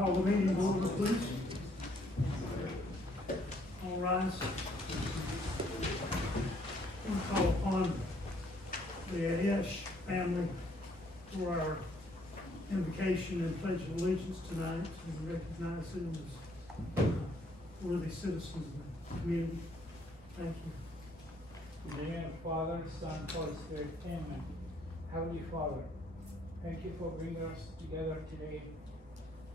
Call the meeting to order, please. All rise. We call upon the Ash family for our invocation and pledge of allegiance tonight, and recognize them as worthy citizens of the community. Thank you. In the name of the Father, Son, Holy Spirit, amen. Heavenly Father, thank you for bringing us together today.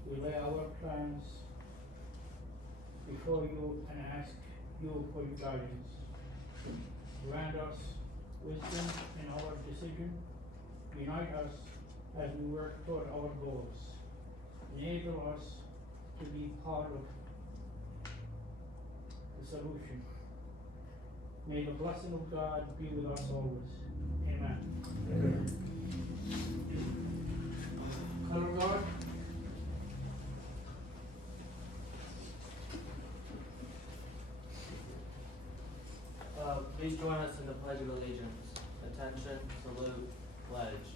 We lay our plans before you and ask you for your guidance. Grant us wisdom in our decision. Unite us as we work toward our goals. Enable us to be part of the solution. May the blessing of God be with us always. Amen. Amen. Color guard. Please join us in the Pledge of Allegiance. Attention, salute, pledge.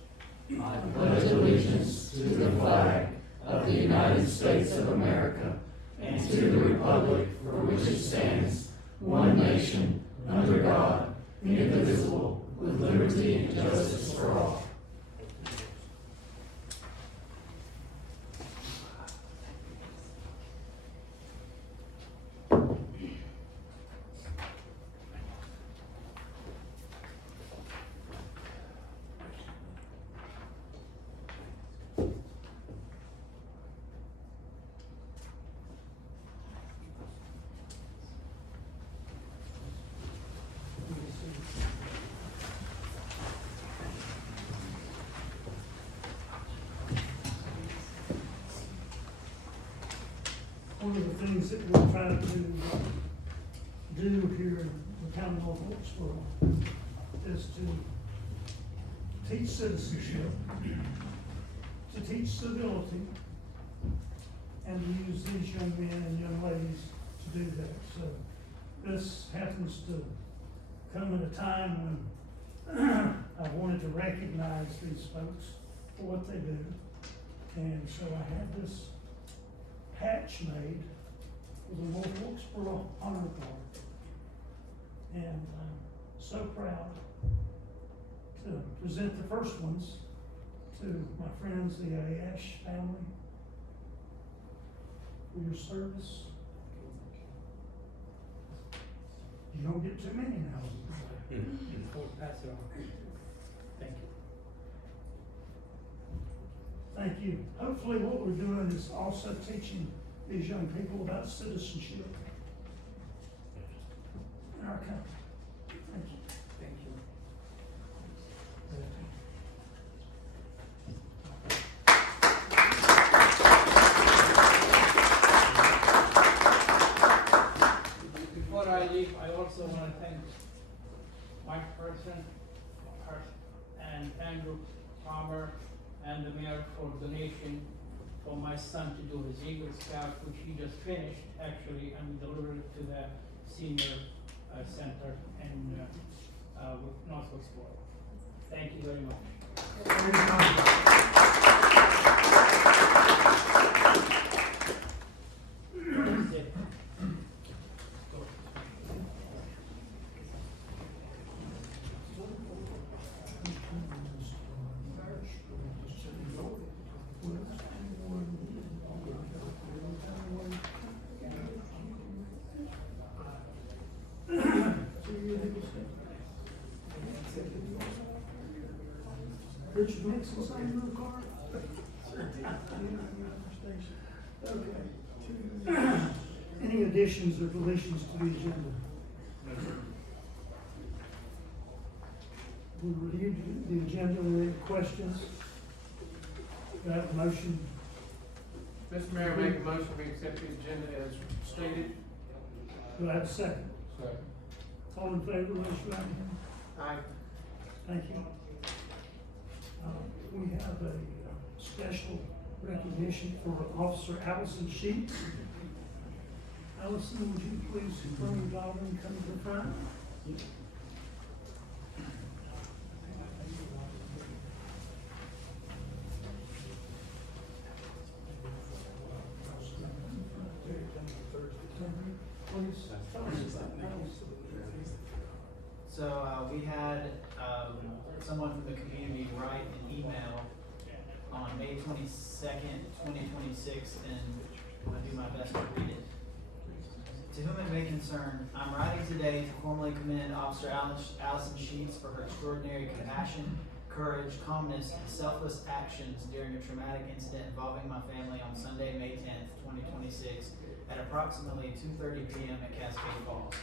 I pledge allegiance to the flag of the United States of America and to the republic for which it stands, one nation, under God, indivisible, with liberty and justice for all. One of the things that we're trying to do here in the town of North Wilkesboro is to teach citizenship, to teach civility, and to use these young men and young ladies to do that. So this happens to come at a time when I wanted to recognize these folks for what they do. And so I had this patch made for the North Wilkesboro Honor Guard. And I'm so proud to present the first ones to my friends, the Ash family, for your service. You don't get too many now. Pass it on. Thank you. Thank you. Hopefully what we're doing is also teaching these young people about citizenship in our country. Thank you. Thank you. Before I leave, I also want to thank Mike Person and Andrew Palmer and the mayor for donation for my son to do his Eagle Scout, which he just finished actually, and we delivered it to the senior center in North Wilkesboro. Thank you very much. That's it. Richard Nixon signed your card? Okay. Any additions or deletions to the agenda? We reviewed the agenda. Are there any questions? Do I have a motion? Mr. Mayor, make a motion we accept the agenda as stated. Do I have a second? Second. All in favor, raise your right hand. Aye. Thank you. We have a special recognition for Officer Allison Sheets. Allison, would you please bring your daughter and come to the front? please? Tell us about that. So, we had, someone from the community write an email on May 22nd, 2026, and I'll do my best to read it. To whom it may concern, I'm writing today to formally commend Officer Allison Sheets for her extraordinary compassion, courage, calmness, and selfless actions during a traumatic incident involving my family on Sunday, May 10th, 2026, at approximately 2:30 p.m. at Cascade Falls.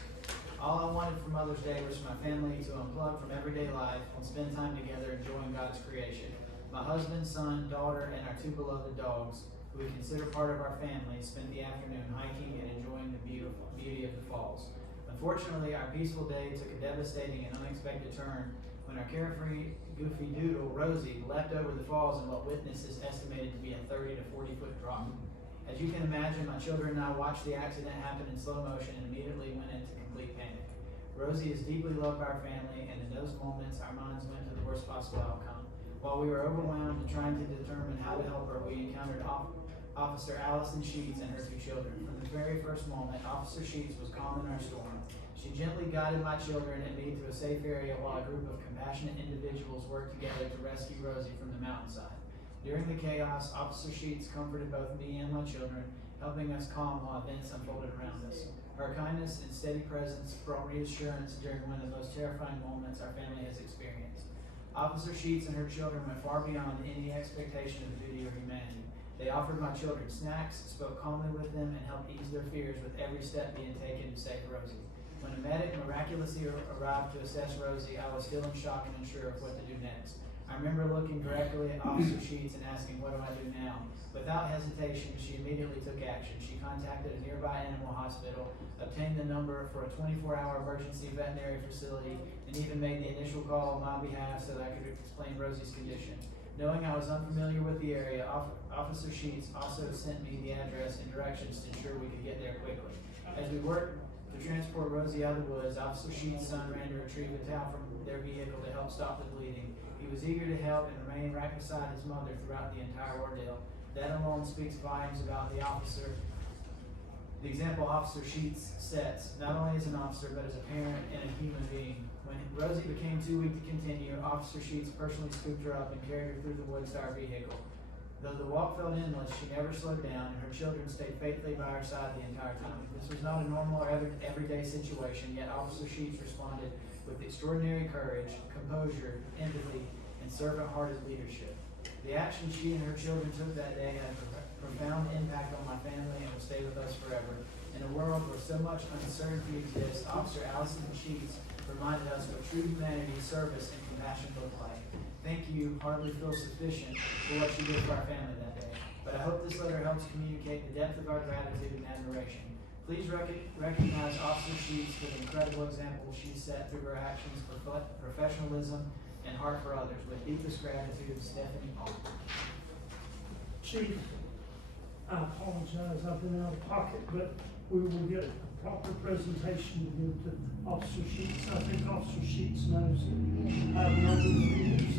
All I wanted for Mother's Day was for my family to unplug from everyday life and spend time together enjoying God's creation. My husband, son, daughter, and our 2 beloved dogs, who we consider part of our family, spent the afternoon hiking and enjoying the beauty of the falls. Unfortunately, our peaceful day took a devastating and unexpected turn when our carefree, goofy doodle, Rosie, leapt over the falls in what witnesses estimated to be a 30 to 40 foot drop. As you can imagine, my children and I watched the accident happen in slow motion and immediately went into complete panic. Rosie is deeply loved by our family, and in those moments, our minds went to the worst possible outcome. While we were overwhelmed and trying to determine how to help her, we encountered Officer Allison Sheets and her 2 children. From the very first moment, Officer Sheets was calm in our storm. She gently guided my children and me to a safe area while a group of compassionate individuals worked together to rescue Rosie from the mountainside. During the chaos, Officer Sheets comforted both me and my children, helping us calm while events unfolded around us. Her kindness and steady presence brought reassurance during one of the most terrifying moments our family has experienced. Officer Sheets and her children went far beyond any expectation of the duty or humanity. They offered my children snacks, spoke calmly with them, and helped ease their fears with every step being taken to save Rosie. When a medic miraculously arrived to assess Rosie, I was still in shock and unsure of what to do next. I remember looking directly at Officer Sheets and asking, "What do I do now?" Without hesitation, she immediately took action. She contacted a nearby animal hospital, obtained the number for a 24-hour emergency veterinary facility, and even made the initial call on my behalf so that I could explain Rosie's condition. Knowing I was unfamiliar with the area, Officer Sheets also sent me the address and directions to ensure we could get there quickly. As we worked to transport Rosie out of the woods, Officer Sheets' son ran to retrieve a towel from their vehicle to help stop the bleeding. He was eager to help and remained right beside his mother throughout the entire ordeal. That alone speaks volumes about the example Officer Sheets sets, not only as an officer, but as a parent and a human being. When Rosie became too weak to continue, Officer Sheets personally scooped her up and carried her through the woods to our vehicle. Though the walk felt endless, she never slowed down, and her children stayed faithfully by her side the entire time. This was not a normal or everyday situation, yet Officer Sheets responded with extraordinary courage, composure, empathy, and servant-hearted leadership. The action she and her children took that day had a profound impact on my family and will stay with us forever. In a world where so much uncertainty exists, Officer Allison Sheets reminded us what true humanity, service, and compassion look like. Thank you hardly feels sufficient for what you did for our family that day, but I hope this letter helps communicate the depth of our gratitude and admiration. Please recognize Officer Sheets for the incredible example she set through her actions for professionalism and heart for others. With deepest gratitude, Stephanie Paul. Chief, I apologize, I've been out of pocket, but we will get a proper presentation to give to Officer Sheets. I think Officer Sheets knows it. I've known him for years.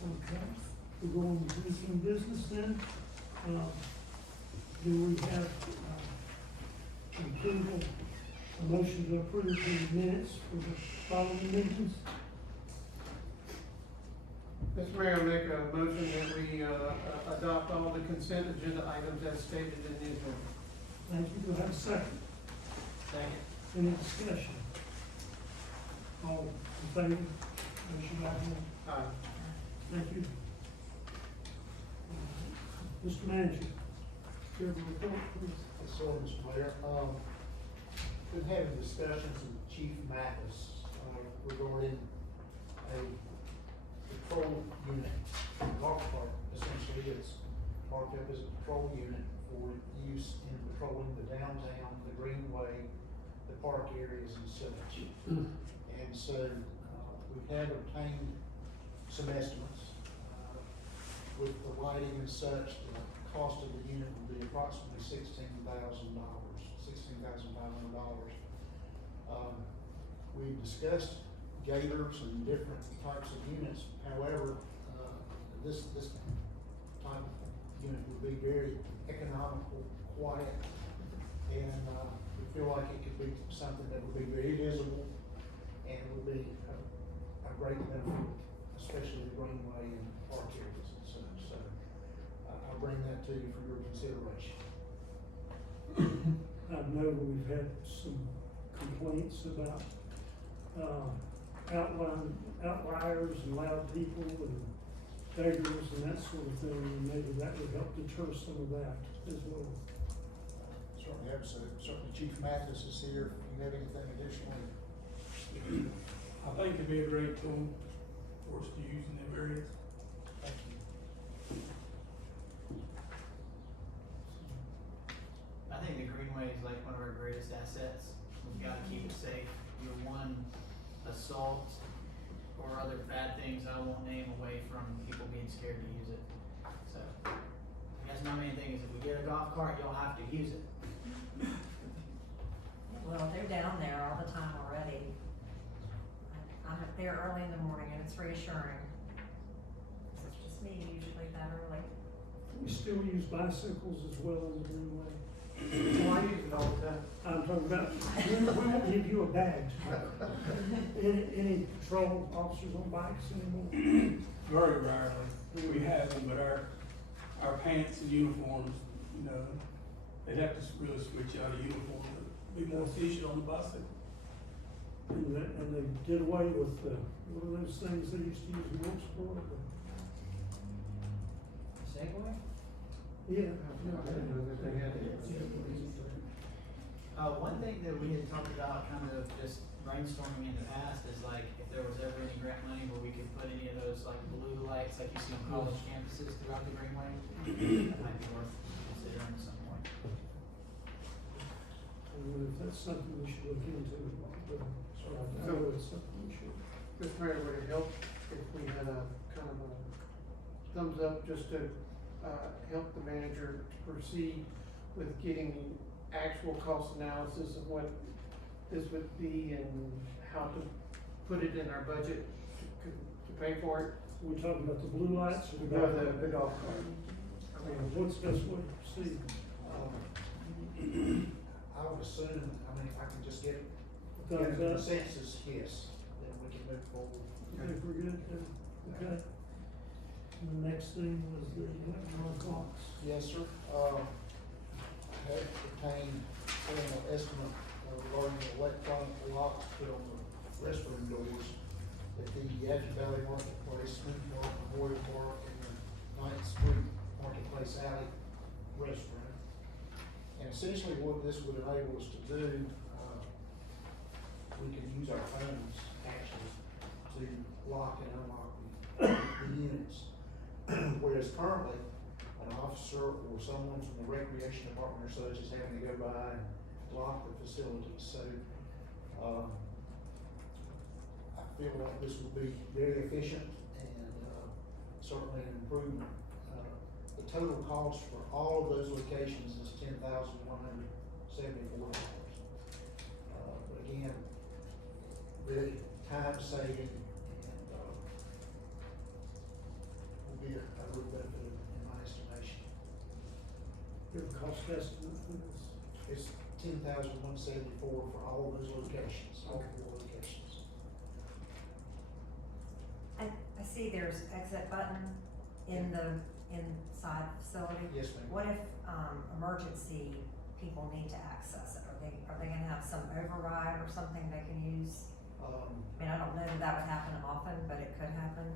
Okay, we're going to do some business then. Do we have approval, a motion to approve the minutes for the following meetings? Mr. Mayor, I make a motion that we adopt all the consent agenda items as stated in the agenda. Thank you. Do I have a second? Second. Any discussion? All in favor? Raise your right hand. Aye. Thank you. Mr. Manager, your report, please. Yes, sir, Mr. Mayor. Been having discussions with Chief Mathis regarding a patrol unit. Golf cart essentially is marked up as a patrol unit for use in patrolling the downtown, the greenway, the park areas and such. And so, we have obtained some estimates. With the lighting and such, the cost of the unit will be approximately $16,500. We've discussed gators and different types of units. However, this type of unit would be very economical, quiet, and we feel like it could be something that would be very visible and would be a great benefit, especially the greenway and park areas and such. So I'll bring that to you for your consideration. I know we've had some complaints about, outliers and loud people and beggars and that sort of thing, and maybe that would help deter some of that as well. Certainly have, so certainly Chief Mathis is here, if you have anything additionally. I think it'd be a great tool for us to use in them areas. Thank you. I think the greenway is like one of our greatest assets. We've gotta keep it safe. You're one assault or other bad things I won't name away from people being scared to use it. So, I guess my main thing is if we get a golf cart, you'll have to use it. Well, they're down there all the time already. I'm up there early in the morning and it's reassuring. It's just me usually that early. We still use bicycles as well in the greenway. Well, I use it all the time. I'm talking about, we won't give you a badge. Any patrol officers on bikes anymore? Very rarely, we have them, but our pants and uniforms, you know, they'd have to really switch out of uniform to be more efficient on the bicycle. And they did away with, what are those things they used to use in Wilkesboro? Segway? Yeah. I didn't know that they had it. One thing that we had talked about kind of just brainstorming in the past is like, if there was ever any grant money where we could put any of those like blue lights like you see on college campuses throughout the greenway, that might be worth considering at some point. I don't know if that's something we should look into, but I know it's something we should. Mr. Mayor, would it help if we had a kind of a thumbs up just to, help the manager proceed with getting actual cost analysis of what this would be and how to put it in our budget to pay for it? We're talking about the blue lights or the golf cart? The golf cart. What's the best way to proceed? I would assume, I mean, if I can just get a Thumbs up? consensus, yes, then we can move forward. You think we're good then? Okay. And the next thing was the locks. Yes, sir. I have obtained formal estimate regarding the electronic locks put on the restroom doors at the Yankee Valley Marketplace, Smith Park, Memorial Park, and the 9th Street Marketplace Alley restroom. And essentially what this would enable us to do, we can use our phones actually to lock and unlock the units. Whereas currently, an officer or someone from the recreation department or such is having to go by and lock the facilities. So, I feel like this will be very efficient and, certainly an improvement. The total cost for all of those locations is $10,174. But again, really time saving and, will be a real benefit in my estimation. Your cost estimate for this? It's $10,174 for all of those locations, all 4 locations. I see there's exit button in the inside facility. Yes, ma'am. What if, emergency people need to access it? Are they gonna have some override or something they can use? I mean, I don't know that would happen often, but it could happen.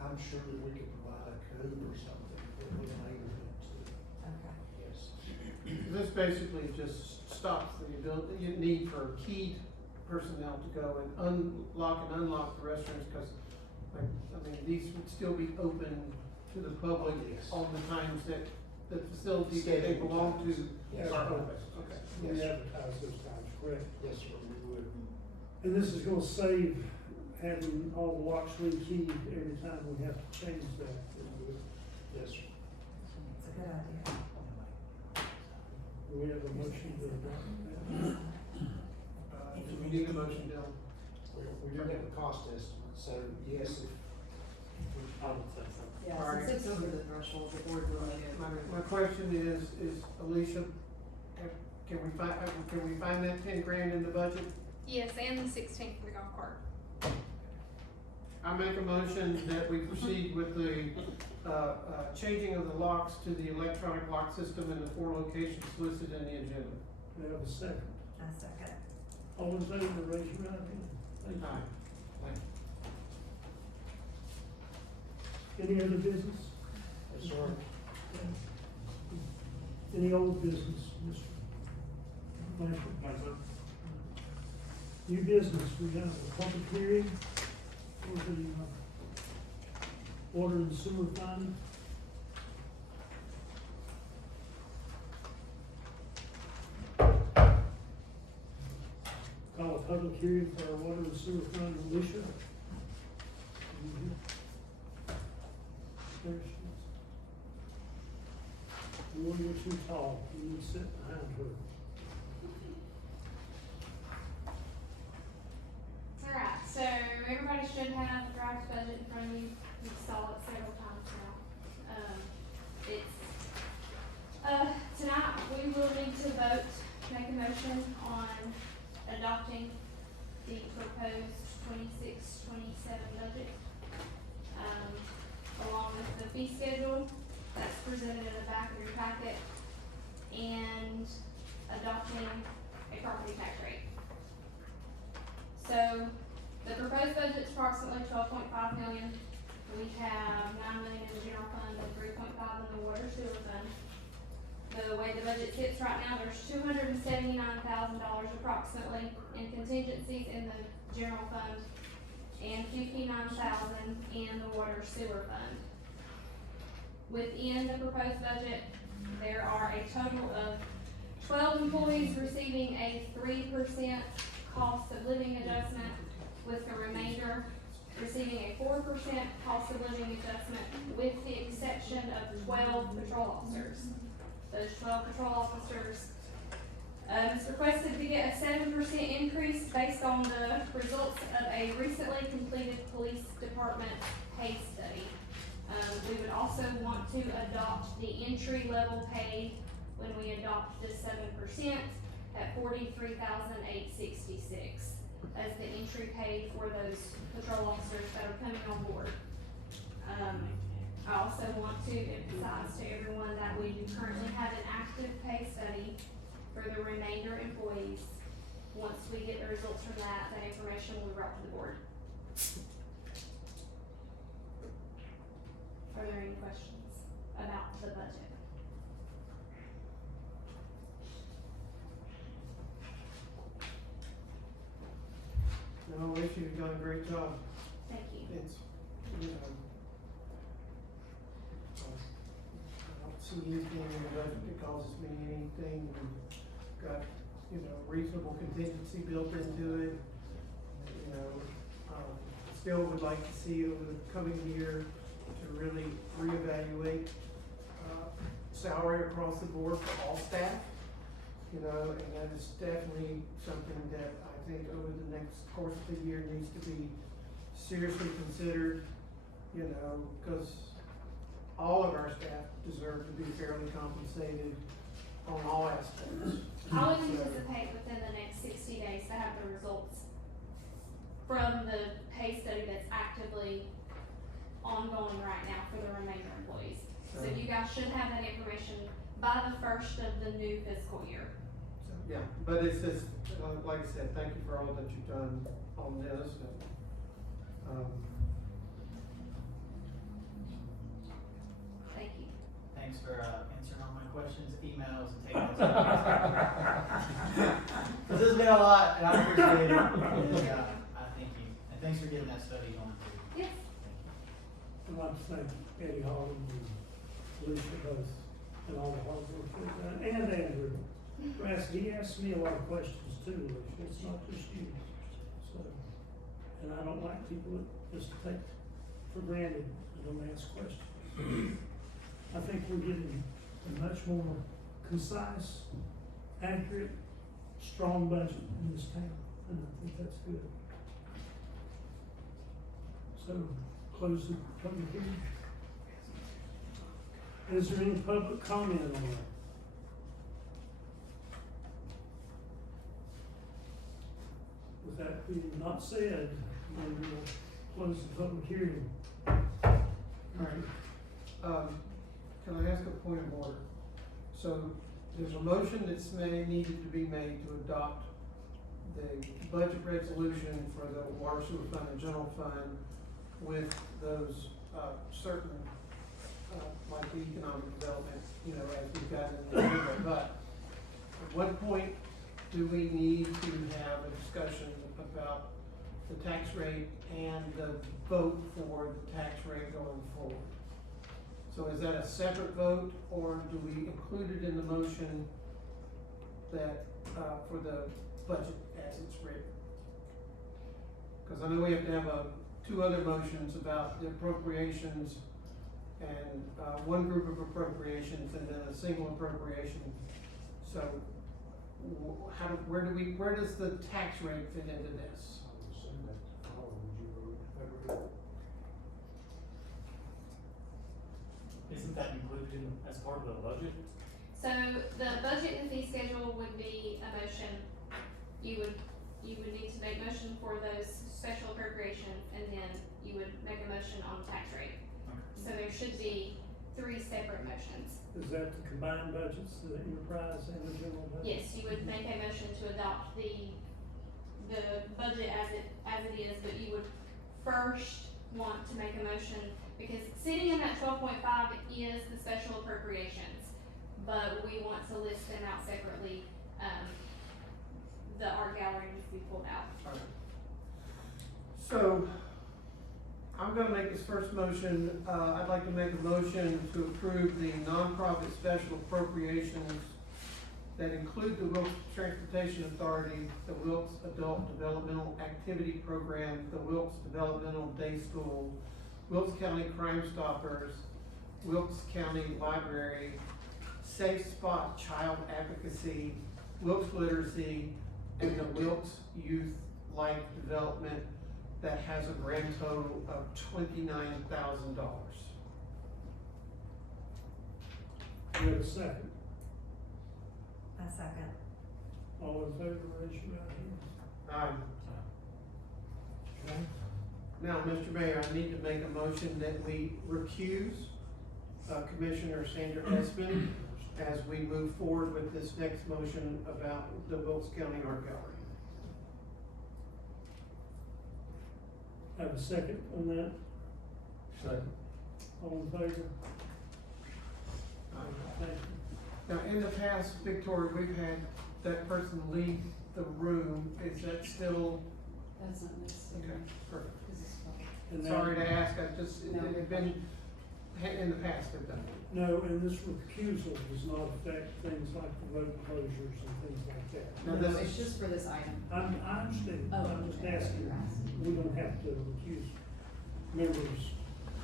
I'm sure that we could provide a code or something that would enable them to, Okay. yes. This basically just stops the ability, you need for keyed personnel to go and unlock the restrooms, cause I mean, these would still be open to the public Yes. on the times that the facility that they belong to Yes. are open. Okay. We Yes, sir. advertise those times, correct? Yes, sir, we would. And this is gonna save having all the locks rekeyed every time we have to change that. Yes, sir. It's a good idea. Do we have a motion to adopt that? Do we need a motion, Dylan? We do have a cost estimate, so yes, if. I would say so. Yeah, All since right. it's over the threshold, the board will need it. My question is Alicia, can we find that 10 grand in the budget? Yes, and the 16th for the golf cart. I make a motion that we proceed with the, changing of the locks to the electronic lock system in the 4 locations listed in the agenda. Do we have a second? A second. All in favor, raise your right hand. Thank you. Aye. Any other business? Yes, sir. Any old business, Mr. Blanford? New business, we got a public hearing for the, water and sewer fund. Call a public hearing for our water and sewer fund, Alicia. There she is. Lord, you're too tall, you need to sit behind her. Alright, so everybody should have a draft budget in front of you. You saw it several times now. Tonight, we will need to vote, make a motion on adopting the proposed 26-27 budget, along with the fee schedule that's presented in the back of your packet, and adopting a property tax rate. So, the proposed budget's approximately 12.5 million. We have 9 million in the general fund and 3.5 in the water sewer fund. The way the budget sits right now, there's $279,000 approximately in contingencies in the general fund and $59,000 in the water sewer fund. Within the proposed budget, there are a total of 12 employees receiving a 3% cost of living adjustment, with the remainder receiving a 4% cost of living adjustment, with the exception of 12 patrol officers. Those 12 patrol officers, it's requested to get a 7% increase based on the results of a recently completed police department pay study. We would also want to adopt the entry level pay when we adopt this 7% at $43,866 as the entry pay for those patrol officers that are coming on board. I also want to emphasize to everyone that we do currently have an active pay study for the remainder employees. Once we get the results from that information will be brought to the board. Are there any questions about the budget? No, Alicia, you've done a great job. Thank you. It's, you know, I don't see anything in the budget that causes me anything. We've got, you know, reasonable contingency built into it. You know, still would like to see over the coming year to really reevaluate, salary across the board for all staff. You know, and that is definitely something that I think over the next course of the year needs to be seriously considered, you know, because all of our staff deserve to be fairly compensated on all aspects. I would anticipate within the next 60 days to have the results from the pay study that's actively ongoing right now for the remainder employees. So you guys should have that information by the first of the new fiscal year. Yeah, but it's just, like I said, thank you for all that you've done on this, and, Thank you. Thanks for, answering all my questions, emails, and taking those. Cause there's been a lot, and I appreciate it, and, I thank you, and thanks for getting that study on too. Yes. Thank I'd like to thank Eddie Holland and Lucia both, and all the hard work they've done, and Andrew. He asked me a lot of questions too, Lucia, it's not just you, so. And I don't like people that just take for granted and don't ask questions. I think we're getting a much more concise, accurate, strong budget in this town, and I think that's good. So, close the public hearing. Is there any public comment on that? With that being not said, then we'll close the public hearing. Alright, can I ask a point of order? So, there's a motion that's needed to be made to adopt the budget resolution for the water sewer fund and general fund with those, certain, like the economic development, you know, as we've got in the agenda, but at what point do we need to have a discussion about the tax rate and the vote for the tax rate going forward? So is that a separate vote, or do we include it in the motion that, for the budget as it's written? Cause I know we have to have two other motions about the appropriations and, one group of appropriations and then a single appropriation. So where does the tax rate fit into this? I would assume that follow, would you agree? Isn't that included in, as part of the budget? So the budget and fee schedule would be a motion. You would need to make motion for those special appropriations, and then you would make a motion on the tax rate. So there should be 3 separate motions. Is that the combined budgets, the enterprise and the general budget? Yes, you would make a motion to adopt the budget as it is, but you would first want to make a motion, because sitting in that 12.5 is the special appropriations, but we want to list them out separately. The art gallery needs to be pulled out. So, I'm gonna make this first motion, I'd like to make a motion to approve the nonprofit special appropriations that include the Wilkes Transportation Authority, the Wilkes Adult Developmental Activity Program, the Wilkes Developmental Day School, Wilkes County Crime Stoppers, Wilkes County Library, Safe Spot Child Advocacy, Wilkes Literacy, and the Wilkes Youth Life Development that has a grand total of $29,000. Do we have a second? A second. All in favor, raise your right hand. Okay. Now, Mr. Mayor, I need to make a motion that we recuse Commissioner Sandra Espin as we move forward with this next motion about the Wilkes County Art Gallery. Have a second on that? Second. All in favor? Thank you. Now, in the past, Victoria, we've had that person leave the room. Is that still? That's not necessary. Okay, perfect. This is fine. And now- Sorry to ask, I just, it No. had been, in the past, I've done it. No, and this recusal does not affect things like the road closures and things like that. Now, No, this it's is- just for this item. I understand, Oh, I'm just okay. asking, You're asking. we don't have to recuse members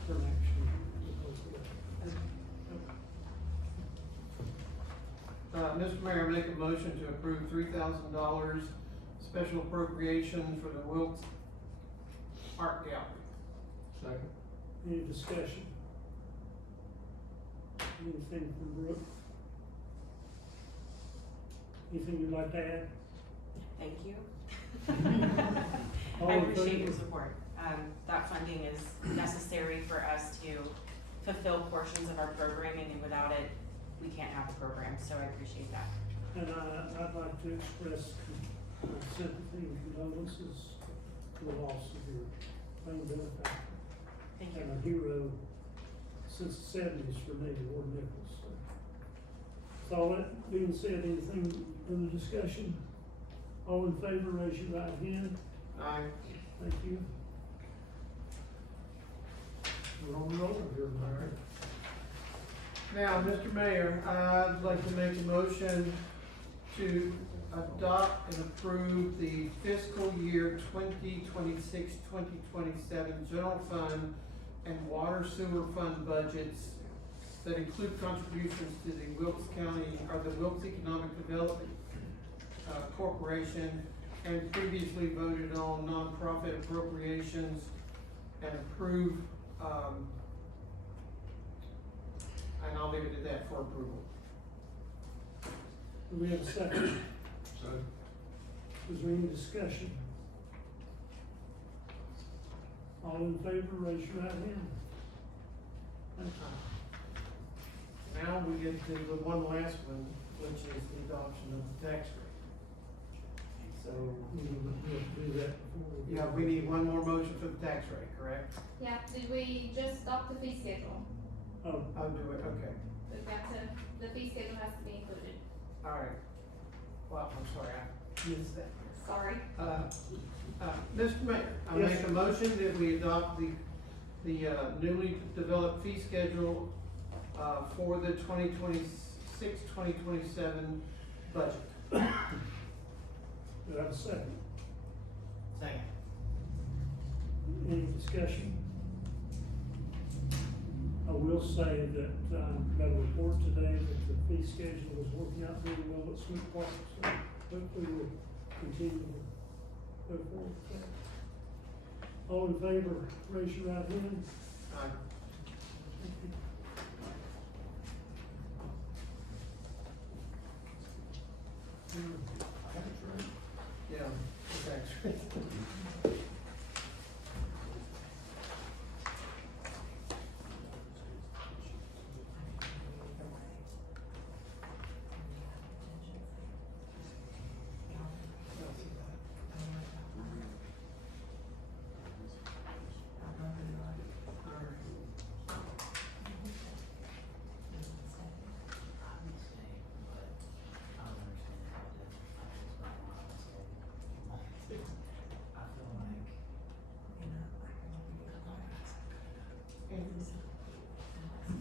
from action. because of that. Mr. Mayor, I make a motion to approve $3,000 special appropriation for the Wilkes Art Gallery. Second. Any discussion? Anything from Brooke? Anything you'd like to add? Thank you. All I in appreciate your favor? support. That funding is necessary for us to fulfill portions of our programming, and without it, we can't have the program, so I appreciate that. And I'd like to express sympathy and condolences for the loss of your main benefactor. Thank you. And a hero since the 70s for me, Ward Nichols. So all that being said, anything in the discussion? All in favor, raise your right hand. Aye. Thank you. We're on the roll here, Larry. Now, Mr. Mayor, I'd like to make a motion to adopt and approve the fiscal year 2026-2027 general fund and water sewer fund budgets that include contributions to the Wilkes County, or the Wilkes Economic Development Corporation, and previously voted on nonprofit appropriations, and approve, and I'll leave it at that for approval. Do we have a second? Is there any discussion? All in favor, raise your right hand. Thank you. Now we get to the one last one, which is the adoption of the tax rate. So, We have to do that before we. yeah, we need one more motion for the tax rate, correct? Yeah, did we just adopt the fee schedule? Oh, I'll do it, okay. We've got to, the fee schedule has to be included. Alright. Well, I'm sorry, I missed that. Sorry. Mr. Mayor, I Yes, make a sir. motion that we adopt the newly developed fee schedule, for the 2026-2027 budget. do I have a second? Second. Any discussion? I will say that, got a report today that the fee schedule is working out really well at Sweet Park, so hopefully we'll continue to go forward with that. All in favor, raise your right hand. Aye. Thank you. Yeah, the tax rate.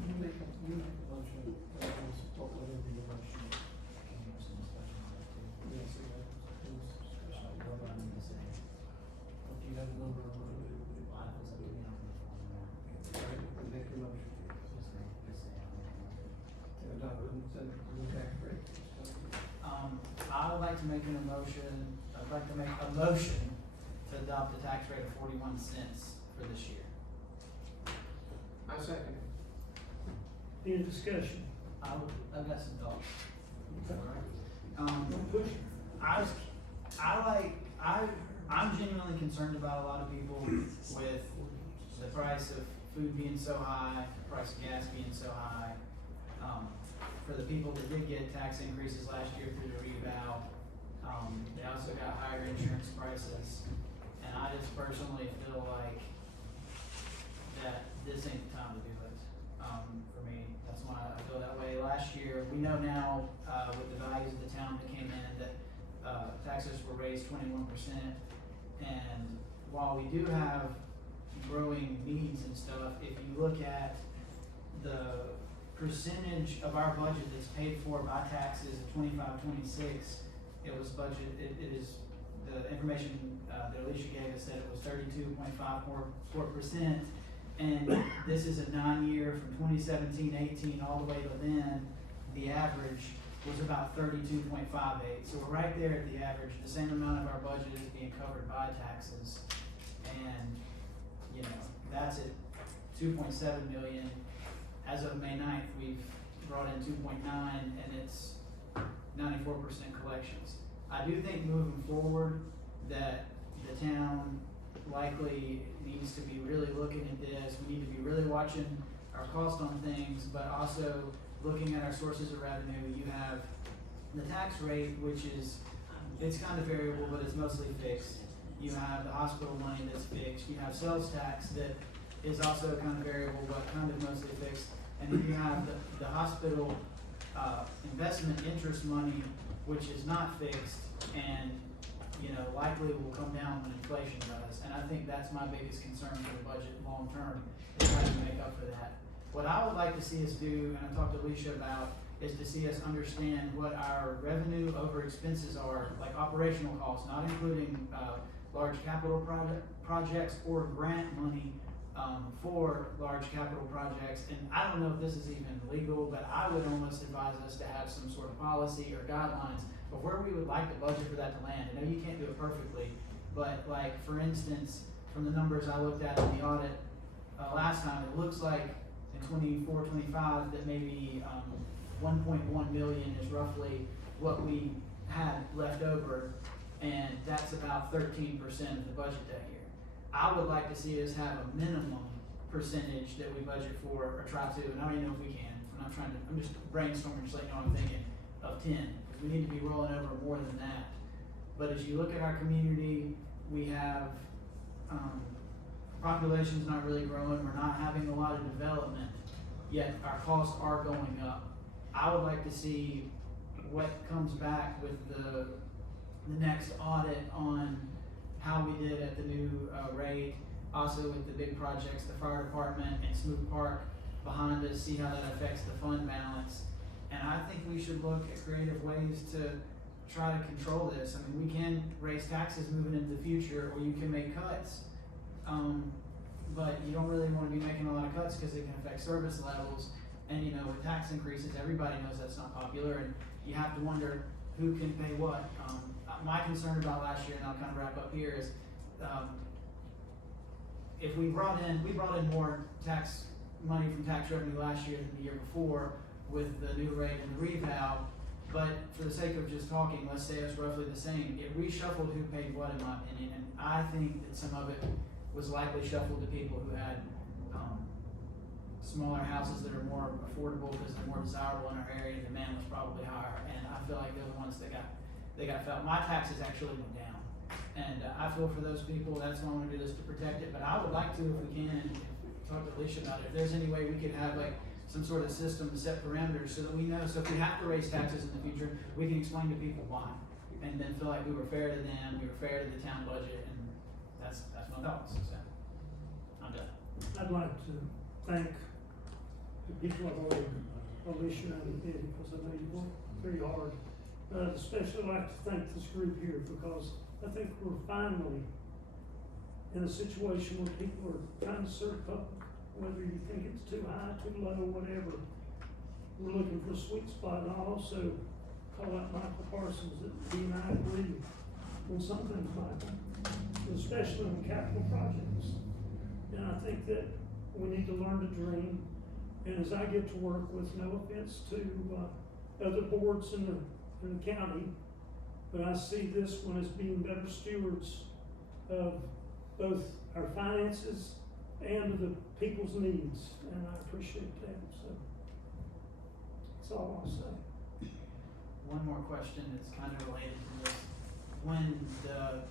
You make a motion, I will support whatever your motion is. Yes, it is. If you have a number of money, make your motion. Adopt the tax rate. I would like to make a motion to adopt the tax rate of 41 cents for this year. I second it. Any discussion? I've got some thoughts. Don't push. I'm genuinely concerned about a lot of people with the price of food being so high, the price of gas being so high. For the people that did get tax increases last year through the revow, they also got higher insurance prices. And I just personally feel like that this ain't the time to do it. For me, that's why I feel that way. Last year, we know now, with the values of the town that came in, that, taxes were raised 21%. And while we do have growing needs and stuff, if you look at the percentage of our budget that's paid for by taxes in 25-26, it was budget, it is, the information, that Alicia gave us said it was 32.54%. And this is a 9-year from 2017-18 all the way to then, the average was about 32.58. So we're right there at the average. The same amount of our budget is being covered by taxes. And, you know, that's at 2.7 million. As of May 9th, we've brought in 2.9 and it's 94% collections. I do think moving forward that the town likely needs to be really looking at this. We need to be really watching our cost on things, but also looking at our sources of revenue. You have the tax rate, which is, it's kind of variable, but it's mostly fixed. You have the hospital money that's fixed. You have sales tax that is also kind of variable, but kind of mostly fixed. And then you have the hospital, investment interest money, which is not fixed. And you know, likely will come down when inflation does. And I think that's my biggest concern for the budget long term, is how to make up for that. What I would like to see us do, and I talked to Alicia about, is to see us understand what our revenue over expenses are, like operational costs, not including, large capital projects or grant money, for large capital projects. And I don't know if this is even legal, but I would almost advise us to have some sort of policy or guidelines of where we would like the budget for that to land. I know you can't do it perfectly, but like, for instance, from the numbers I looked at in the audit, last time, it looks like in 24-25 that maybe, 1.1 million is roughly what we had left over, and that's about 13% of the budget that year. I would like to see us have a minimum percentage that we budget for, or try to, and I don't even know if we can. I'm just brainstorming, just letting you know I'm thinking of 10, because we need to be rolling over more than that. But as you look at our community, we have, population's not really growing, we're not having a lot of development, yet our costs are going up. I would like to see what comes back with the next audit on how we did at the new rate, also with the big projects, the fire department and Smoot Park behind us, see how that affects the fund balance. And I think we should look at creative ways to try to control this. I mean, we can raise taxes moving into the future, or you can make cuts. But you don't really wanna be making a lot of cuts because it can affect service levels. And you know, with tax increases, everybody knows that's not popular, and you have to wonder who can pay what. My concern about last year, and I'll kind of wrap up here, is if we brought in more tax money from tax revenue last year than the year before with the new rate and the reval, but for the sake of just talking, let's say it's roughly the same, it reshuffled who paid what, in my opinion, and I think that some of it was likely shuffled to people who had smaller houses that are more affordable because they're more desirable in our area. Demand was probably higher, and I feel like they're the ones that got felt. My taxes actually went down, and I feel for those people. That's why I want to do this, to protect it. But I would like to, if we can, talk to Alicia about it. If there's any way we could have like some sort of system to set parameters so that we know. So if we have to raise taxes in the future, we can explain to people why, and then feel like we were fair to them, we were fair to the town budget, and that's my thoughts. So I'm done. I'd like to thank the people of Alicia and Eddie, because I know you work very hard. But I'd especially like to thank this group here, because I think we're finally in a situation where people are trying to serve public, whether you think it's too high, too low, whatever. We're looking for a sweet spot, and I also call out Michael Parsons that he and I agree on some things, Michael, especially on capital projects. And I think that we need to learn to dream. And as I get to work with, no offense to other boards in the county, but I see this one as being better stewards of both our finances and of the people's needs, and I appreciate that. So that's all I'll say. One more question that's kind of related to this. When the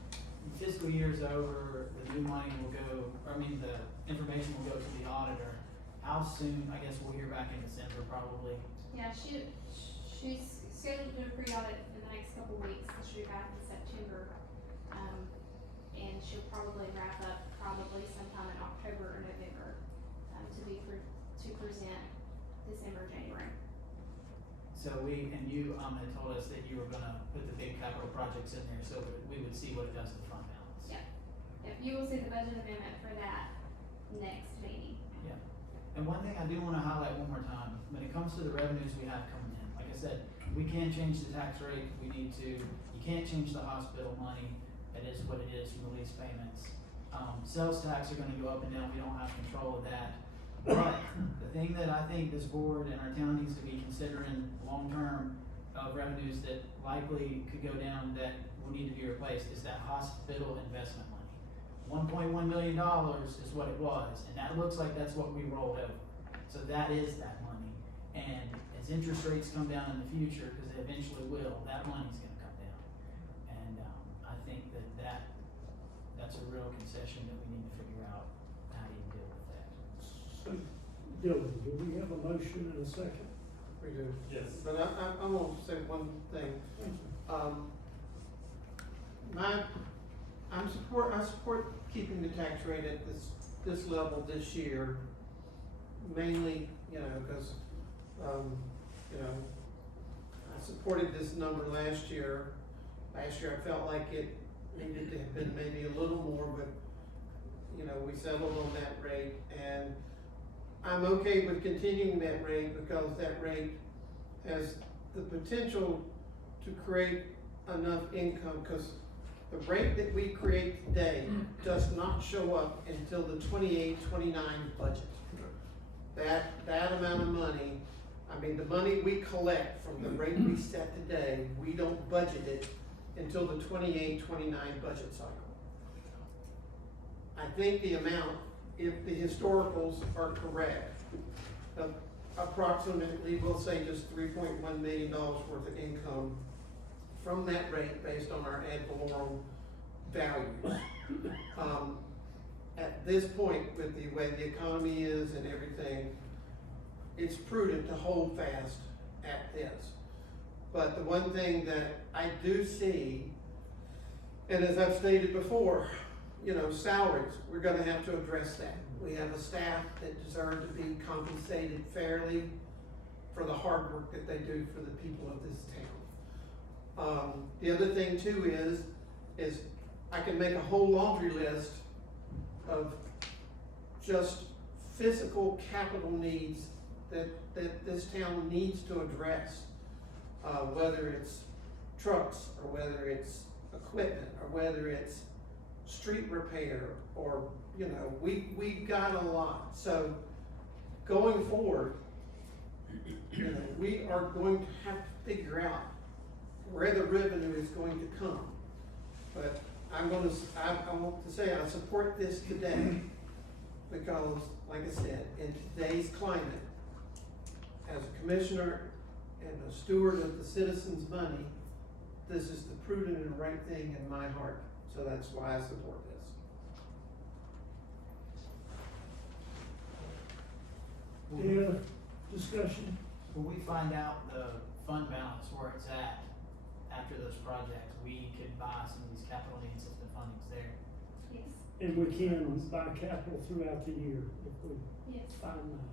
fiscal year's over, the new money will go, the information will go to the auditor. How soon? I guess we'll hear back in December probably. Yeah, she's scheduled to do a pre-audit in the next couple of weeks, so she'll be back in September. And she'll probably wrap up sometime in October or November, to present December, January. So you had told us that you were gonna put the big capital projects in there, so we would see what it does to the fund balance. Yeah. Yep, you will see the budget amendment for that next meeting. Yeah. And one thing I do wanna highlight one more time, when it comes to the revenues we have coming in, like I said, we can change the tax rate if we need to. You can't change the hospital money. It is what it is from the lease payments. Sales tax are gonna go up and down. We don't have control of that. But the thing that I think this board and our town needs to be considering long-term of revenues that likely could go down that will need to be replaced is that hospital investment money. $1.1 million is what it was, and that looks like that's what we rolled over. So that is that money. And as interest rates come down in the future, because they eventually will, that money's gonna come down. And I think that's a real concession that we need to figure out how do you deal with that. So, Dylan, do we have a motion and a second? We do. Yes. But I'm gonna say one thing. I support keeping the tax rate at this level this year, mainly, cause, I supported this number last year. Last year I felt like it needed to have been maybe a little more, but, we settled on that rate, and I'm okay with continuing that rate because that rate has the potential to create enough income, cause the rate that we create today does not show up until the 28-29 budget. That amount of money, the money we collect from the rate we set today, we don't budget it until the 28-29 budget cycle. I think the amount, if the historicals are correct, of approximately, we'll say just $3.1 million worth of income from that rate based on our ad valorem values. At this point, with the way the economy is and everything, it's prudent to hold fast at this. But the one thing that I do see, and as I've stated before, salaries, we're gonna have to address that. We have a staff that deserve to be compensated fairly for the hard work that they do for the people of this town. The other thing too is I can make a whole laundry list of just physical capital needs that this town needs to address. Whether it's trucks, or whether it's equipment, or whether it's street repair, or, we've got a lot. So going forward, we are going to have to figure out where the revenue is going to come. But I want to say I support this today because, like I said, in today's climate, as a commissioner and a steward of the citizens' money, this is the prudent and right thing in my heart. So that's why I support this. Any other discussion? When we find out the fund balance where it's at after those projects, we could buy some of these capital needs if the funding's there. Yes, And we can buy capital throughout the year if we yes. find that.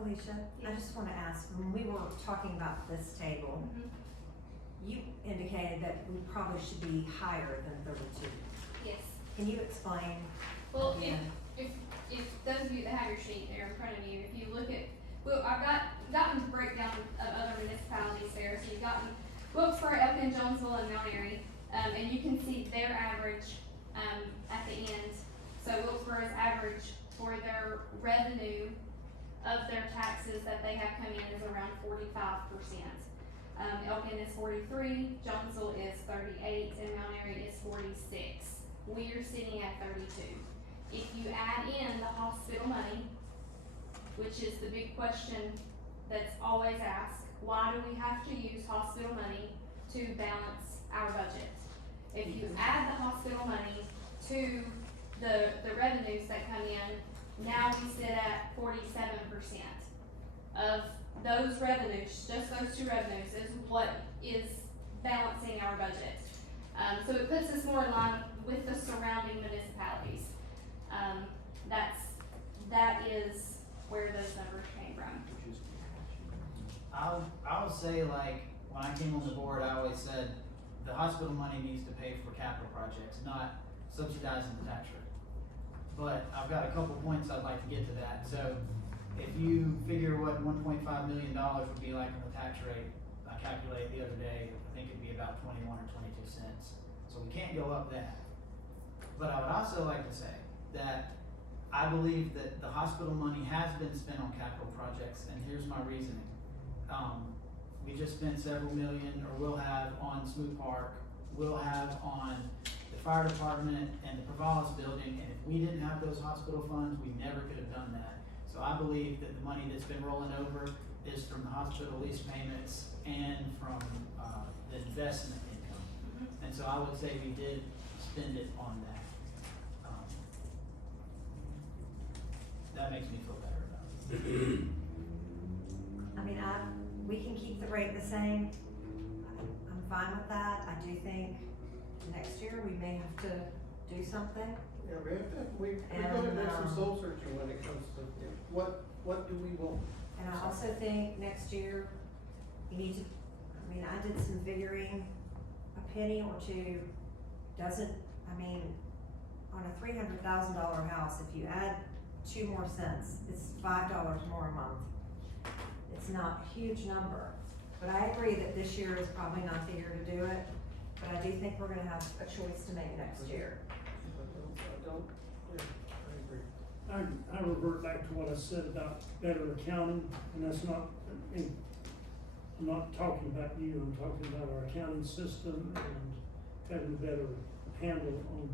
Alicia, I just wanna ask, when we were talking about this table, you indicated that we probably should be higher than 32. Yes. Can you explain? Well, again? if those of you that have your sheet there in front of you, if you look at, I've gotten breakdown of other municipalities there. So you've gotten Wilkesboro, Elkin, Jonesville, and Mount Airy, and you can see their average at the end. So Wilkesboro's average for their revenue of their taxes that they have come in is around 45%. Elkin is 43, Jonesville is 38, and Mount Airy is 46. We are sitting at 32. If you add in the hospital money, which is the big question that's always asked, why do we have to use hospital money to balance our budget? If you add the hospital money to the revenues that come in, now we sit at 47% of those revenues, just those two revenues, is what is balancing our budget. So it puts us more in line with the surrounding municipalities. That is where those numbers came from. I would say, like, when I came on the board, I always said the hospital money needs to pay for capital projects, not subsidizing the tax rate. But I've got a couple points I'd like to get to that. So if you figure what $1.5 million would be like on the tax rate, I calculated the other day, I think it'd be about 21 or 22 cents. So we can't go up that. But I would also like to say that I believe that the hospital money has been spent on capital projects, and here's my reasoning. We just spent several million, or will have, on Smoot Park, will have on the fire department and the Provalis building, and if we didn't have those hospital funds, we never could have done that. So I believe that the money that's been rolling over is from the hospital lease payments and from the investment income. And so I would say we did spend it on that. That makes me feel better about it. I mean, we can keep the rate the same. I'm fine with that. I do think into next year, we may have to do something. Yeah, we're gonna do some And, soul searching when it comes to, what do we want? And I also think next year, you need to, I mean, I did some figuring, a penny or two doesn't, I mean, on a $300,000 house, if you add 2 more cents, it's $5 more a month. It's not a huge number, but I agree that this year is probably not the year to do it, but I do think we're gonna have a choice to make next year. I agree. I revert back to what I said about better accounting, and that's not, I'm not talking about you, I'm talking about our accounting system and having a better handle on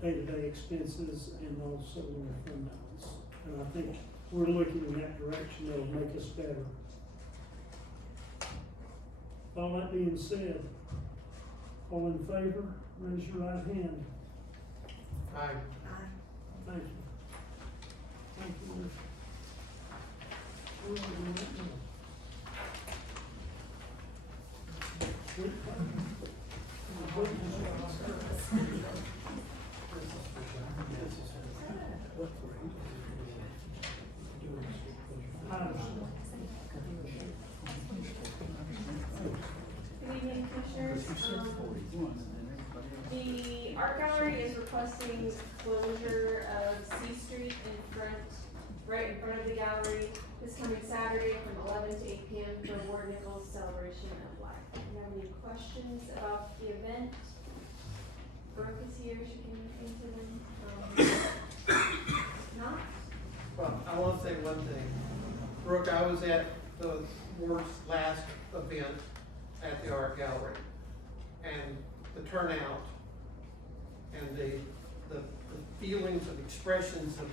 day-to-day expenses and also on our fund balance. And I think we're looking in that direction that'll make us better. All that being said, all in favor, raise your right hand. Aye. Thank you. Thank you, Liz. Where are we at now? Good evening, Commissioners. The art gallery is requesting closure of C Street right in front of the gallery, this coming Saturday from 11 to 8 p.m. for Ward Nichols' celebration of life. Do you have any questions about the event? Brooke is here, she can answer them. Not? Well, I wanna say one thing. Brooke, I was at the ward's last event at the art gallery, and the turnout and the feelings of expressions of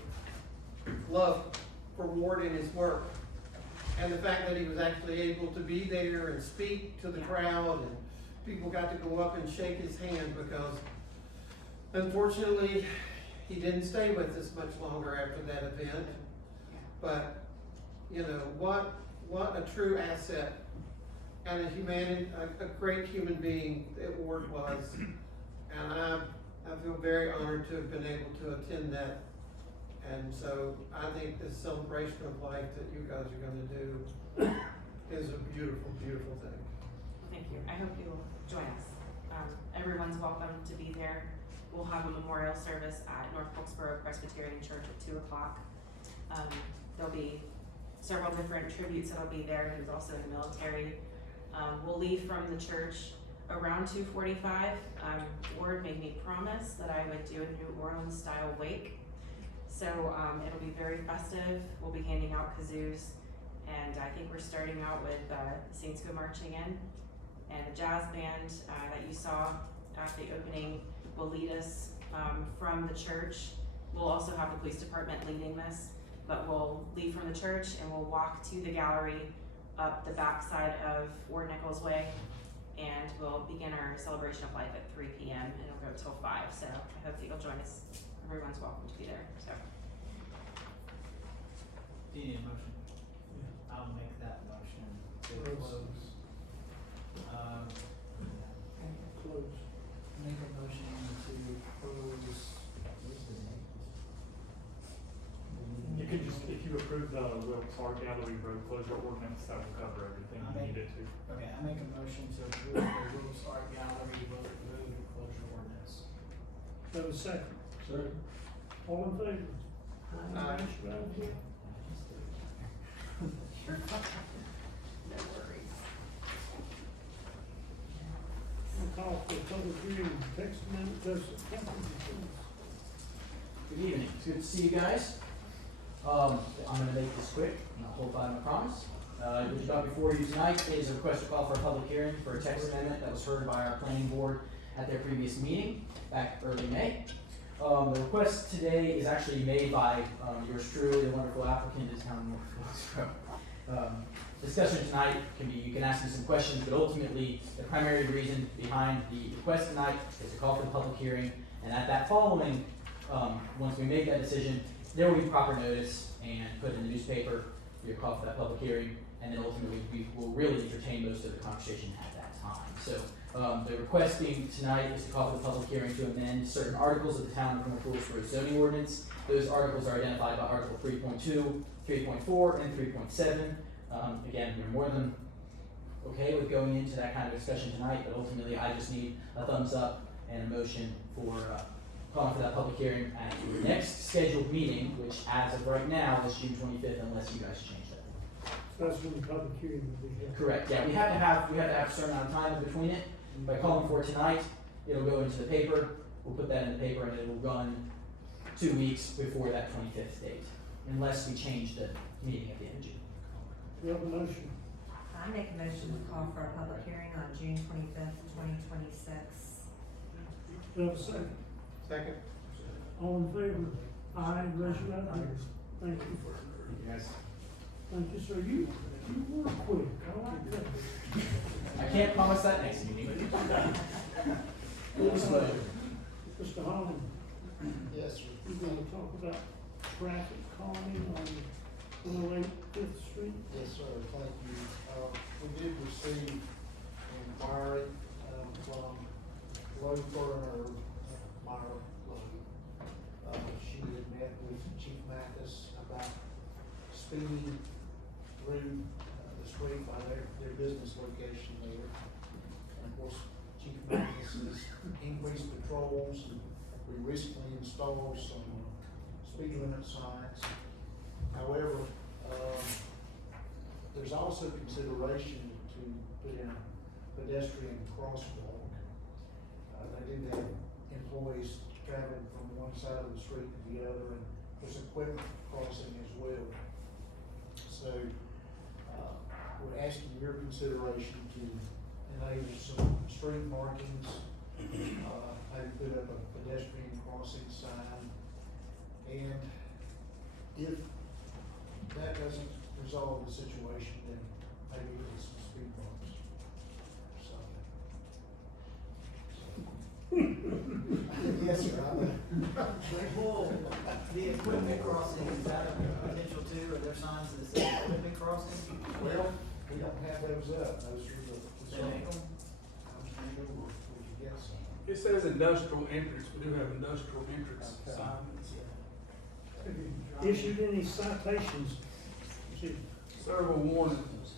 love for Ward and his work, and the fact that he was actually able to be there and speak to the crowd, and people got to go up and shake his hand, because unfortunately, he didn't stay with us much longer after that event. But, you know, what a true asset and a great human being that Ward was. And I feel very honored to have been able to attend that. And so I think this celebration of life that you guys are gonna do is a beautiful, beautiful thing. Thank you. I hope you'll join us. Everyone's welcome to be there. We'll have a memorial service at North Wilkesboro Presbyterian Church at 2 o'clock. There'll be several different tributes that'll be there. He was also in the military. We'll leave from the church around 2:45. Ward made me promise that I would do a New Orleans style wake. So it'll be very festive. We'll be handing out kazoos, and I think we're starting out with Saints Go Marching In, and the jazz band that you saw at the opening will lead us from the church. We'll also have the police department leading this, but we'll leave from the church and we'll walk to the gallery up the backside of Ward Nichols Way, and we'll begin our celebration of life at 3 p.m. and it'll go till 5. So I hope that you'll join us. Everyone's welcome to be there. So. Do you need a motion? I'll make that motion to close. Close. Make a motion to close. You could just, if you approve the Wilkes Art Gallery road closure ordinance, that will cover everything you need it to. Okay, I make a motion to approve the Wilkes Art Gallery road closure ordinance. Have a second? Second. All in favor? Aye. Raise your right hand. No worries. We'll call for a public hearing, text amendment, Good evening, it's good to see you guys. I'm gonna make this quick, and I'll hold by my promise. What you got before you tonight is a request to call for a public hearing for a text amendment that was heard by our planning board at their previous meeting back early May. The request today is actually made by yours truly, the wonderful applicant is Town North Wilkesboro. Discussion tonight can be, you can ask me some questions, but ultimately the primary reason behind the request tonight is to call for the public hearing, and at that following, once we make that decision, there will be proper notice and put in the newspaper, your call for that public hearing, and then ultimately we will really entertain most of the conversation at that time. So The request being tonight is to call for the public hearing to amend certain articles of the town of North Wilkesboro zoning ordinance. Those articles are identified by Article 3.2, 3.4, and 3.7. Again, we're more than okay with going into that kind of discussion tonight, but ultimately I just need a thumbs up and a motion for calling for that public hearing at your next scheduled meeting, which as of right now is June 25th, unless you guys change that. So that's when the public hearing will be held. Correct, yeah, we have to have a certain amount of time in between it. By calling for it tonight, it'll go into the paper, we'll put that in the paper, and it will run 2 weeks before that 25th date, unless we change the meeting at the end of June. We have a motion. I make a motion to call for a public hearing on June 25th, 2026. We have a second. Second. All in favor? Aye, raise your right hand. Thank you. Yes. Thank you, sir. You were quick. I like that. I can't promise that next meeting. Mr. Holland, Yes, sir. we're gonna talk about traffic calming on 108 Fifth Street. Yes, sir, thank you. We did receive an inquiry, from Lowe Coroner, Myra Lowe. She had met with Chief Mathis about speeding through, the street by their business location there. And of course, Chief Mathis has increased patrols, and we recently installed some speed limit signs. However, there's also consideration to put in a pedestrian crosswalk. They do have employees traveling from one side of the street to the other, and there's equipment crossing as well. So, we're asking your consideration to enable some street markings, maybe put up a pedestrian crossing sign. And if that doesn't resolve the situation, then maybe we'll get some speed bumps. Yes, sir. Well, the equipment crossing, is that a potential too, are there signs that say equipment crossing? Well, we don't have those up, those are the. They make 'em? Maybe we could get some. It says industrial entrance, we do have industrial entrance Okay. signs. Have you issued any citations? Chief? Several warnings.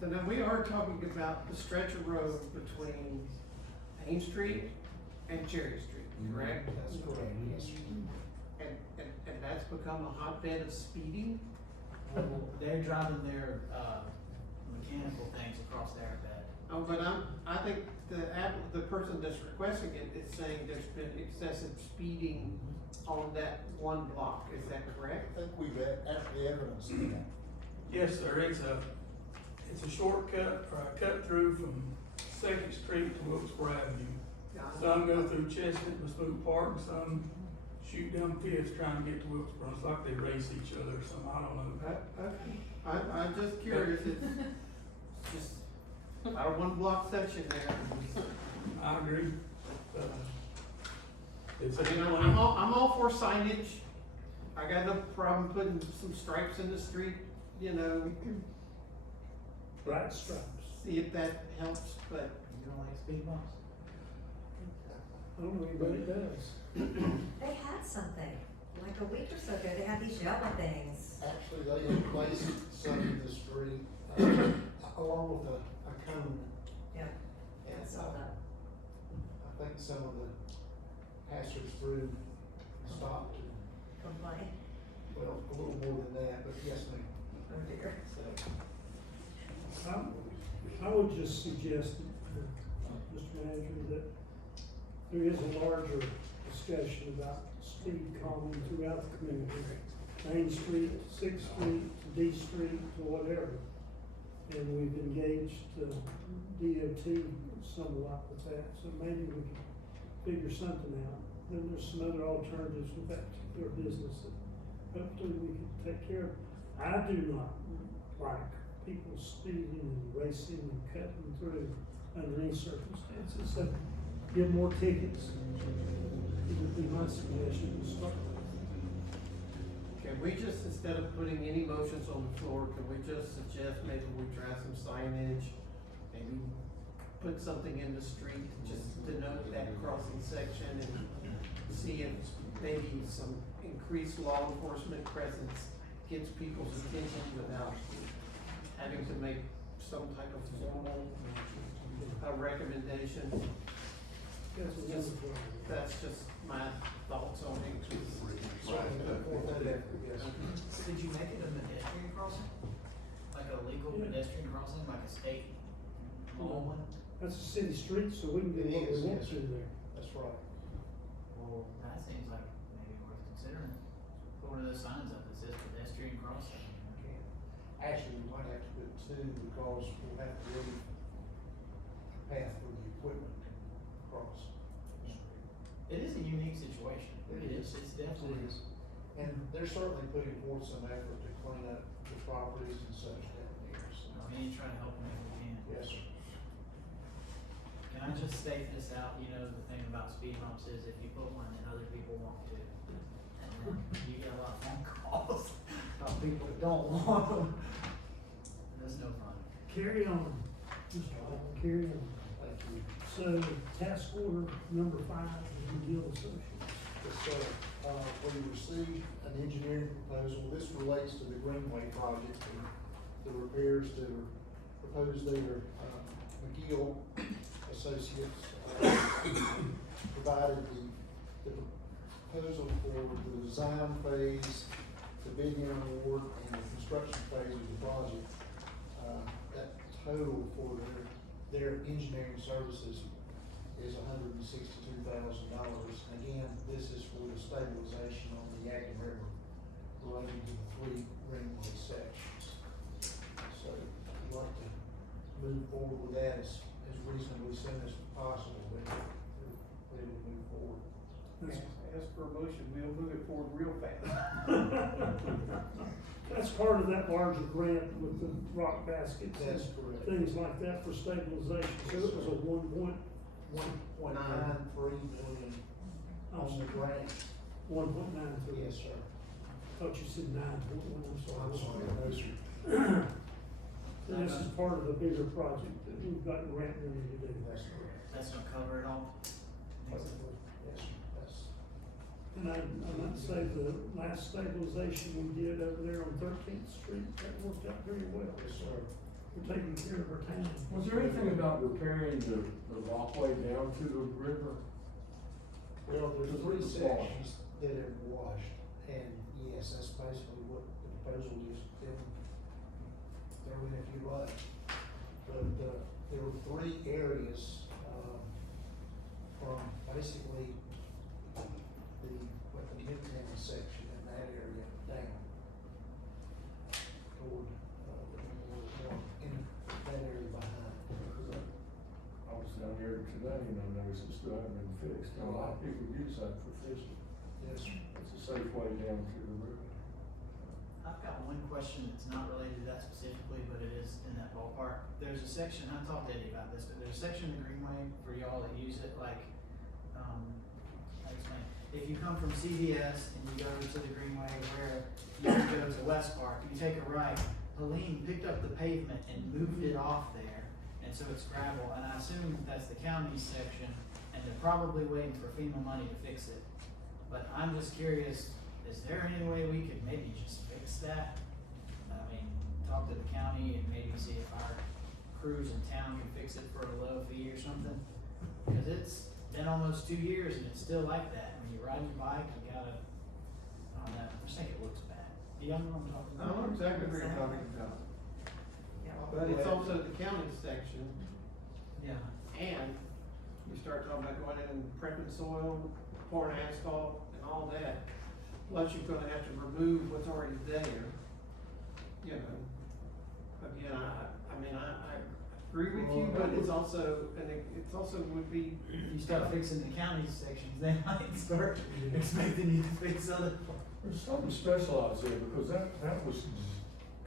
So now we are talking about the stretch of road between Main Street and Cherry Street, correct? That's correct, yes, sir. And that's become a hotbed of speeding? Well, they're driving their, mechanical things across their bed. Oh, but I think the person that's requesting it is saying there's been excessive speeding on that one block, is that correct? I think we've actually evidenced that. Yes, sir, it's a shortcut or a cut through from Second Street to Wilkesboro Avenue. Some go through Chestnut, Bespoke Park, and some shoot down Fifth trying to get to Wilkesboro. It's like they race each other or something, I don't know. I'm just curious, it's just about a one block section there. I agree. It's I mean, I'm all for signage. I got no problem putting some stripes in the street, you know, Bright stripes. see if that helps, but You don't like speed bumps? I don't know anybody does. They had something, like a week or so ago, they had these yellow things. Actually, they had placed some in the street, along with a cone. Yep, I And, saw that. I think some of the passers through stopped, and, Complaint. well, a little more than that, but yes, ma'am. Oh dear. So, I would just suggest, Mr. Manager, that there is a larger discussion about speed calming throughout the community. Main Street, Sixth Street, D Street, or whatever. And we've engaged DOT somewhat with that, so maybe we can figure something out. Then there's some other alternatives with that particular business that hopefully we can take care of. I do not like people speeding and racing and cutting through under any circumstances, so give more tickets. It would be my suggestion to start. can we just, instead of putting any motions on the floor, can we just suggest maybe we try some signage? Maybe put something in the street, just to denote that crossing section and see if maybe some increased law enforcement presence gets people's attention without having to make some type of formal, recommendation. That's just my thoughts on it. Did you make it a pedestrian crossing? Like a legal pedestrian crossing, like a state law one? That's a city street, so we can do what we want to there. That's right. Well, that seems like maybe worth considering. Put one of those signs up that says pedestrian crossing. Actually, we might have to put two because we'll have to leave a path for the equipment to cross. It is a unique situation. It is, it's definitely. And they're certainly putting forth some effort to clean up the properties and such down there, so. I mean, trying to help them if we can. Yes, sir. Can I just state this out, you know, the thing about speed bumps is if you put one, then other people want to. And then you get a lot of phone calls about people that don't want them. That's no fun. Carry on, Mr. Hall, carry on. Thank you. So, task order number 5 is McGill Associates. Yes, sir. We received an engineering proposal. This relates to the Greenway project, the repairs that are proposed there. McGill Associates provided the proposal for the design phase, the bidding award, and the construction phase of the project. That total for their engineering services is $162,000. Again, this is for the stabilization on the Yadkin River relating to the 3 Greenway sections. So I'd like to move forward with that as reasonably soon as possible, but they will move forward. Ask for a motion, we'll move it forward real fast. That's part of that larger grant with the rock baskets and That's correct. things like that for stabilization. So it was a 1.93 $1.93 million on the grant. 1.93. Yes, sir. Thought you said 9.1, I'm sorry. I'm sorry, no, sir. And this is part of a bigger project that we've got grant money to do. That's correct. That's gonna cover it all? Yes, sir. That's. And I might say the last stabilization we did over there on 13th Street, that worked out very well. Yes, sir. We're taking care of our town. Was there anything about repairing the walkway down to the river? Well, there's Because 3 it was sections that are washed, and yes, that's basically what the proposal is, throw in if you like. But, there were 3 areas, from basically the Midtown section in that area down toward, in that area behind. I was down here today and I noticed it still hadn't been fixed. And a lot of people use that for fishing. Yes, sir. It's a safe way down to the river. I've got one question that's not related to that specifically, but it is in that ballpark. There's a section, I talked to Eddie about this, but there's a section in the Greenway for y'all that use it, like, how to explain? If you come from CVS and you go to the Greenway where you go to West Park, you take a right, Helene picked up the pavement and moved it off there, and so it's gravel, and I assume that's the county's section, and they're probably waiting for FEMA money to fix it. But I'm just curious, is there any way we could maybe just fix that? I mean, talk to the county and maybe see if our crews in town can fix it for a low fee or something? Because it's been almost 2 years and it's still like that. When you ride your bike, you gotta, I just think it looks bad. Do y'all know what I'm talking I about? know exactly what you're talking about. But it's also the county section, Yeah. and you start talking about going in and prepping soil, pouring asphalt and all that. Plus you're gonna have to remove what's already there, you know. Again, I mean, I agree with you, but it's also, and it's also would be, If you start fixing the county sections, they might start expecting you to fix other parts. There's something specialized there because that was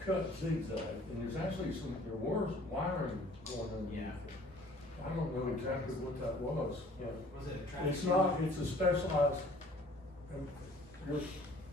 cut zigzag and there's actually there was wiring going underneath Yeah. it. I don't know exactly what that was. Was it a traffic? It's not, it's a specialized,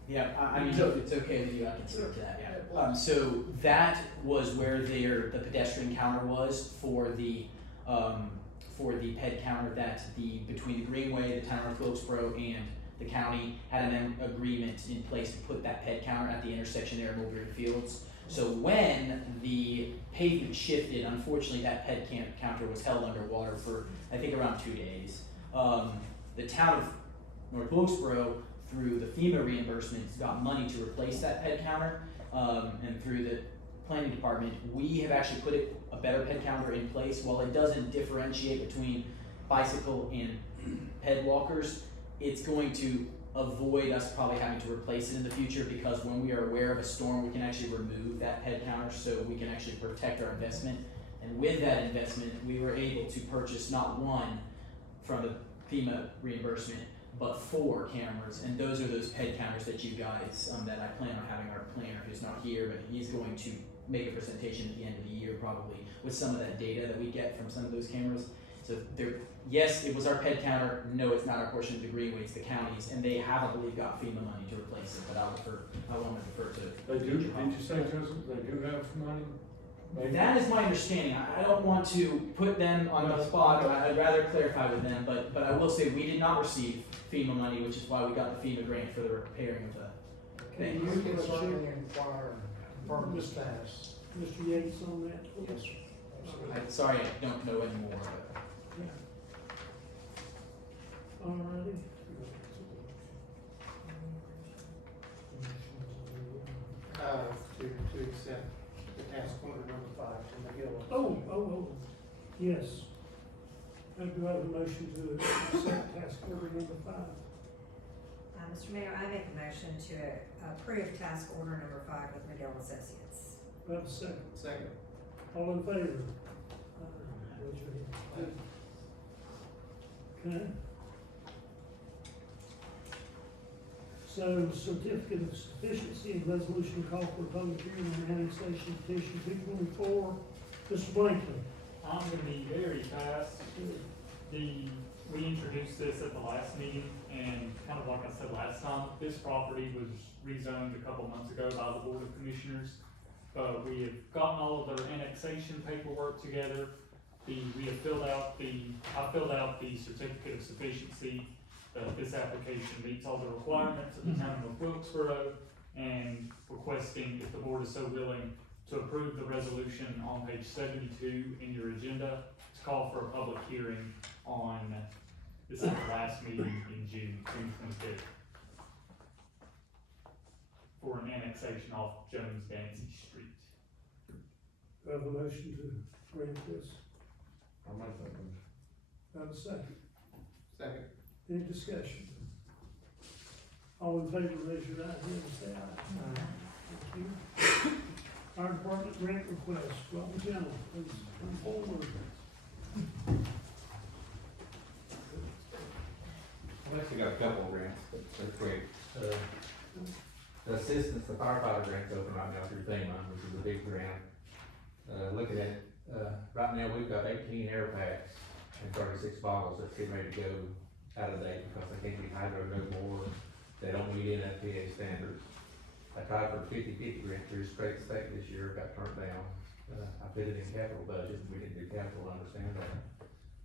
Yeah, I mean, it's okay that you, I can speak to that, yeah. So that was where the pedestrian counter was for the, for the ped counter that between the Greenway, the town of North Wilkesboro, and the county had an agreement in place to put that ped counter at the intersection there in Mulberry Fields. So when the pavement shifted, unfortunately that ped counter was held underwater for, I think, around 2 days. The town of North Wilkesboro, through the FEMA reimbursements, got money to replace that ped counter, and through the planning department, we have actually put a better ped counter in place. While it doesn't differentiate between bicycle and ped walkers, it's going to avoid us probably having to replace it in the future, because when we are aware of a storm, we can actually remove that ped counter so we can actually protect our investment. And with that investment, we were able to purchase not one from the FEMA reimbursement, but 4 cameras, and those are those ped counters that you guys, that I plan on having our planner, who's not here, but he's going to make a presentation at the end of the year probably with some of that data that we get from some of those cameras. So there, yes, it was our ped counter, no, it's not our portion of the Greenway, it's the county's, and they have, I believe, got FEMA money to replace it, but I want to defer to. They do, did you say, Joseph, they do have money? That is my understanding. I don't want to put them on the spot, but I'd rather clarify with them, but I will say we did not receive FEMA money, which is why we got the FEMA grant for the repairing of the Can thing. you can certainly inquire and confirm the status. Mr. Yates on that? Yes, sir. Absolutely. I'm sorry, I don't know anymore, but. Yeah. Alrighty. To accept the task order number 5 from McGill. Oh, yes. Do I have a motion to accept task order number 5? Mr. Mayor, I make a motion to approve task order number 5 with McGill Associates. Do I have a second? Second. All in favor? Raise your hand. Okay. So, certificate of sufficiency and resolution call for a public hearing on annexation petition 224. Mr. Blankley. I'm gonna be very fast. We introduced this at the last meeting, and kind of like I said last time, this property was rezoned a couple months ago by the Board of Commissioners. We have gotten all of their annexation paperwork together. I filled out the certificate of sufficiency. This application meets all the requirements of the town of Wilkesboro, and requesting, if the board is so willing, to approve the resolution on page 72 in your agenda to call for a public hearing on, this is the last meeting in June 25th, for an annexation off Jones Dancy Street. Do I have a motion to grant this? I'll make that motion. Do I have a second? Second. Any discussion? All in favor, raise your right hand and say aye. Thank you. Fire Department grant request, Robby Gentle, please come forward. I've actually got a couple of grants, but they're quick. The assistance, the firefighter grant's open right now through FEMA, which is a big grant. Looking at, right now, we've got 18 air packs and 36 bottles that's getting ready to go out of date because they can't be hydro no more. They don't meet NFPA standards. I tried for 50/50 grant through straight state this year, got turned down. I put it in capital budget, we didn't do capital, I understand that.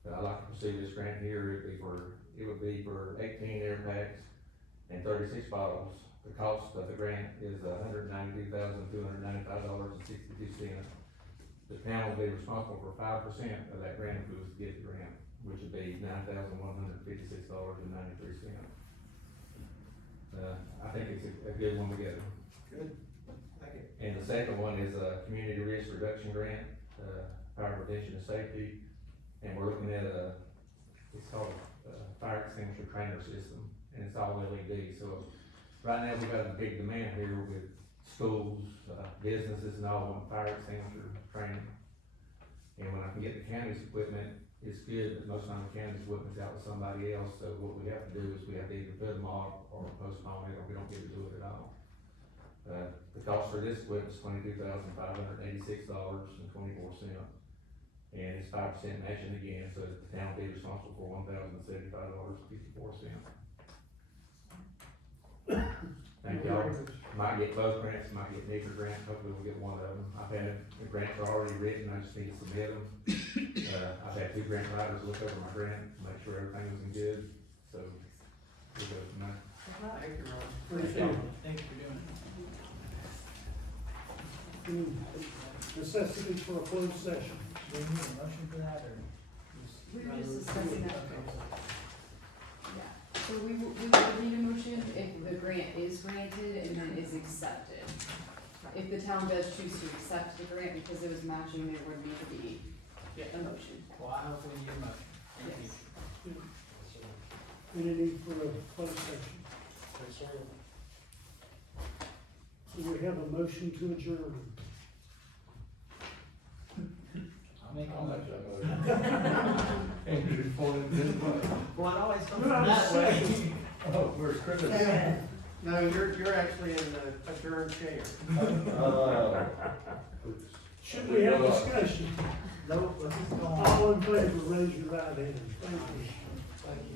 But I'd like to pursue this grant here, it would be for 18 air packs and 36 bottles. The cost of the grant is $192,295.62. The town will be responsible for 5% of that grant if we was to get the grant, which would be $9,156.93. I think it's a good one to get. Good. Thank you. And the second one is a community risk reduction grant, fire prevention and safety. And we're looking at it's called a fire extinguisher trainer system, and it's all LED. So right now we've got a big demand here with schools, businesses and all want fire extinguisher training. And when I can get the county's equipment, it's good, but most of the county's equipment's out with somebody else. So what we have to do is we have to either put them off or postpone it, or we don't get to do it at all. The cost for this equipment is $22,586.24. And it's 5% matching again, so the town will be responsible for $1,075.54. Thank y'all. Might get both grants, might get neither grant, hopefully we'll get one of them. I've had, the grants are already written, I just need to submit them. I've had 2 grant writers look over my grant, make sure everything was in good, so we'll go from there. Thank you, Ron. Appreciate it. Thank you for doing it. Necessity for a closed session. Do we need a motion for that, or? We were just discussing that. Okay. Yeah, so we would need a motion if the grant is granted and then is accepted. If the town does choose to accept the grant because it was matching, there would need to be a motion. Well, I hope we need a motion. Thank you. Yes. Any need for a closed session? Do we have a motion to adjourn? I'll make a I'll make motion. that motion. Andrew, before it didn't work. Well, it always comes Who from else that way. second? Oh, where's Chris? No, you're actually in the adjourned chair. Should we have discussion? Nope, let's just go on. All in favor, raise your right hand. Thank you. Thank you.